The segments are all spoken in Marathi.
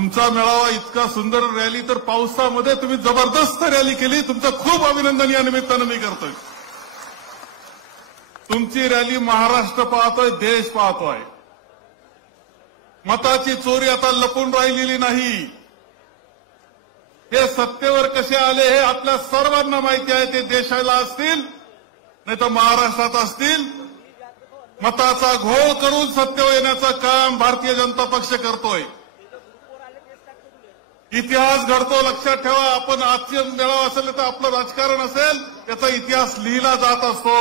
तुमचा मेळावा इतका सुंदर रॅली, तर पावसामध्ये तुम्ही जबरदस्त रॅली केली. तुमचं खूप अभिनंदन या निमित्तानं मी करतोय. तुमची रॅली महाराष्ट्र पाहतोय, देश पाहतोय. मताची चोरी आता लपून राहिलेली नाही. हे सत्तेवर कसे आले हे आपल्या सर्वांना माहिती आहे. ते देशाला असतील नाही तर महाराष्ट्रात असतील, मताचा घोळ करून सत्तेवर येण्याचं काम भारतीय जनता पक्ष करतोय. इतिहास घडतो, लक्षात ठेवा. आपण आजचे मेळावा असेल तर आपलं राजकारण असेल त्याचा इतिहास लिहिला जात असतो.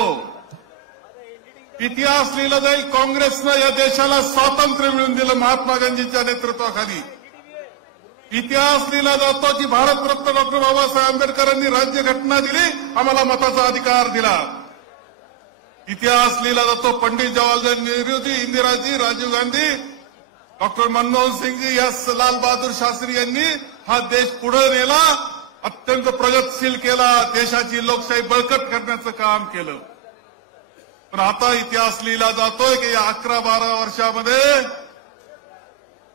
इतिहास लिहिला जाईल. काँग्रेसनं या देशाला स्वातंत्र्य मिळवून दिलं महात्मा गांधींच्या नेतृत्वाखाली. इतिहास लिहिला जातो की भारतरत्न डॉक्टर बाबासाहेब आंबेडकरांनी राज्यघटना दिली, आम्हाला मताचा अधिकार दिला. इतिहास लिहिला जातो पंडित जवाहरलाल नेहरूजी, इंदिराजी, राजीव गांधी, डॉक्टर मनमोहन सिंगजी, या लाल बहादूर शास्त्री यांनी हा देश पुढे नेला, अत्यंत प्रगतशील केला, देशाची लोकशाही बळकट करण्याचं काम केलं. पण आता इतिहास लिहिला जातोय की या 11-12 वर्षामध्ये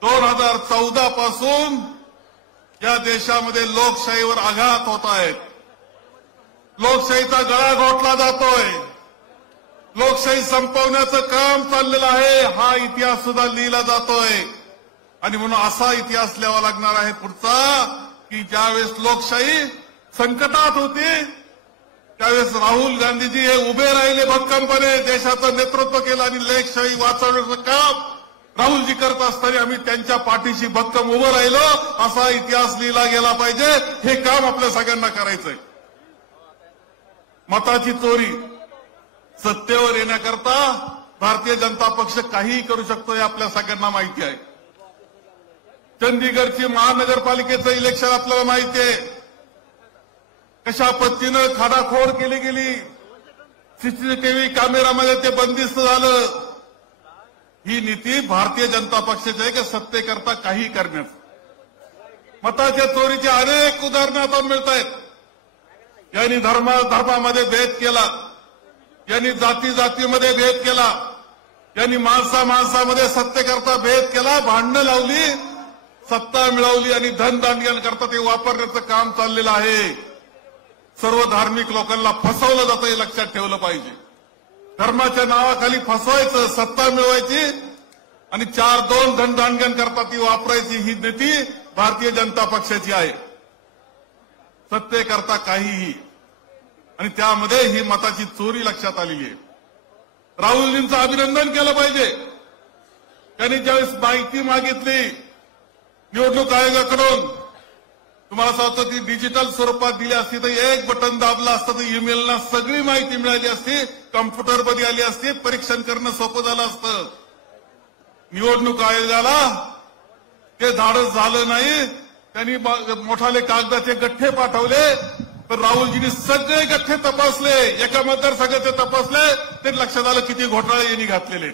2014 पासून या देशामध्ये लोकशाहीवर आघात होत आहेत. लोकशाहीचा गळा घोटला जातोय. लोकशाही संपवण्याचं काम चाललेलं आहे. हा इतिहास सुद्धा लिहिला जातोय. आणि म्हणून असा इतिहास लिहावा लागणार आहे पुढचा की ज्यावेळेस लोकशाही संकटात होती त्यावेळेस राहुल गांधीजी हे उभे राहिले भक्कमपणे, देशाचं नेतृत्व केलं आणि लोकशाही वाचवण्याचं काम राहुलजी करत असताना आम्ही त्यांच्या पाठीशी भक्कम उभं राहिलो. असा इतिहास लिहिला गेला पाहिजे. हे काम आपल्या सगळ्यांना करायचंय. मताची चोरी सत्तेवर येण्याकरता भारतीय जनता पक्ष काहीही करू शकतो हे आपल्या सगळ्यांना माहिती आहे. चंदीगडची महानगरपालिकेचं इलेक्शन आपल्याला माहिती आहे. कशा पद्धतीनं खाडाखोड केली गेली. सीसीटीव्ही कॅमेरामध्ये ते बंदिस्त झालं. ही नीती भारतीय जनता पक्षाची आहे की सत्तेकरता काही करण्याचं. मताच्या चोरीची अनेक उदाहरणं आता मिळत आहेत. यांनी धर्मामध्ये भेद केला, यांनी जातीमध्ये भेद केला, यांनी माणसामध्ये सत्तेकरता भेद केला, भांडणं लावली, सत्ता मिळवली आणि धनदांडग्यांकरता ते वापरण्याचं काम चाललेलं आहे. सर्व धार्मिक लोकांना फसवलं जातं हे लक्षात ठेवलं पाहिजे. धर्माच्या नावाखाली फसवायचं, सत्ता मिळवायची आणि 4-2 धनदांडग्यांकरता ती वापरायची. ही नीती भारतीय जनता पक्षाची आहे. सत्तेकरता काहीही. आणि त्यामध्ये ही मताची चोरी लक्षात आलेली आहे. राहुलजींचं अभिनंदन केलं पाहिजे. त्यांनी ज्यावेळेस माहिती मागितली निवडणूक आयोगाकडून, तुम्हाला सांगतो की डिजिटल स्वरूपात दिली असती तर एक बटन दाबलं असतं तर ईमेलला सगळी माहिती मिळाली असती, कम्प्युटरमध्ये आली असती, परीक्षण करणं सोपं झालं असतं. निवडणूक आयोगाला ते धाडस झालं नाही. त्यांनी मोठाले कागदाचे गठ्ठे पाठवले, तर राहुलजींनी सगळे गठ्ठे तपासले, एका मतदारसंघाचे तपासले, ते लक्षात आलं किती घोटाळे यांनी घातलेले.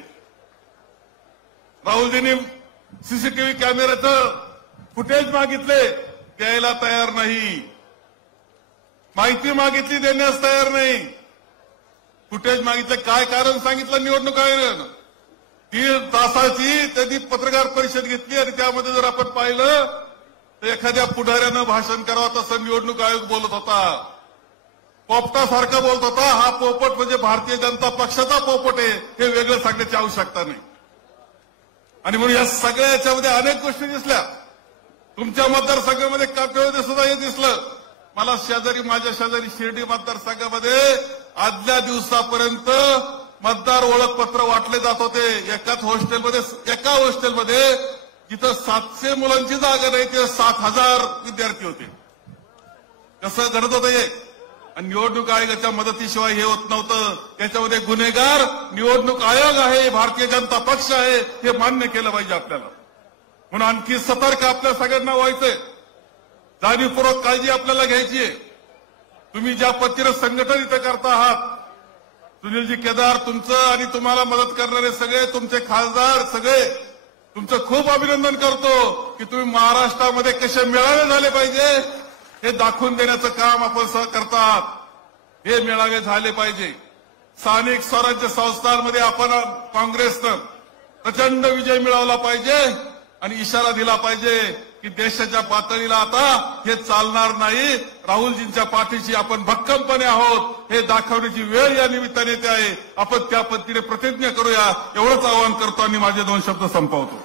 राहुलजींनी सीसीटीव्ही कॅमेऱ्याचं फुटेज मागितले, द्यायला तयार नाही. माहिती मागितली, देण्यास तयार नाही. फुटेज मागितलं, काय कारण सांगितलं निवडणूक आयोगानं. 3 तासाची त्यांनी पत्रकार परिषद घेतली आणि त्यामध्ये जर आपण पाहिलं तर एखाद्या पुढाऱ्यानं भाषण करावं तसं निवडणूक आयोग बोलत होता. पोपटासारखा बोलत होता. हा पोपट म्हणजे भारतीय जनता पक्षाचा पोपट आहे, हे वेगळं सांगण्याची आवश्यकता नाही. आणि म्हणून या सगळ्या याच्यामध्ये अनेक गोष्टी दिसल्या. तुमच्या मतदारसंघामध्ये काटेमध्ये सुद्धा हे दिसलं. मला माझ्या शेजारी शिर्डी मतदारसंघामध्ये आदल्या दिवसापर्यंत मतदार ओळखपत्र वाटले जात होते. एका हॉस्टेलमध्ये जिथं 700 मुलांची जागा नाही ते 7,000 विद्यार्थी होते. कसं घडत होतं हे. आणि निवडणूक आयोगाच्या मदतीशिवाय हे होत नव्हतं. त्याच्यामध्ये गुन्हेगार निवडणूक आयोग आहे, भारतीय जनता पक्ष आहे, हे मान्य केलं पाहिजे आपल्याला. म्हणून आणखी सतर्क आपल्या सगळ्यांना व्हायचंय. जाणीवपूर्वक काळजी आपल्याला घ्यायची आहे. तुम्ही ज्या पद्धतीनं संघटन इथं करता आहात, सुनीलजी केदार तुमचं आणि तुम्हाला मदत करणारे सगळे तुमचे खासदार सगळे तुमचं खूप अभिनंदन करतो की तुम्ही महाराष्ट्रामध्ये कसे मेळावे झाले पाहिजे हे दाखवून देण्याचं काम आपण करतात. हे मेळावे झाले पाहिजे. स्थानिक स्वराज्य संस्थांमध्ये आपण काँग्रेसनं प्रचंड विजय मिळवला पाहिजे. आणि इशारा दिला पाहिजे की देशाच्या पातळीला आता हे चालणार नाही. राहुलजींच्या पाठीशी आपण भक्कमपणे आहोत हे दाखवण्याची वेळ या निमित्ताने येते आहे. आपण त्या पद्धतीने प्रतिज्ञा करूया एवढंच आवाहन करतो आणि माझे 2 शब्द संपवतो.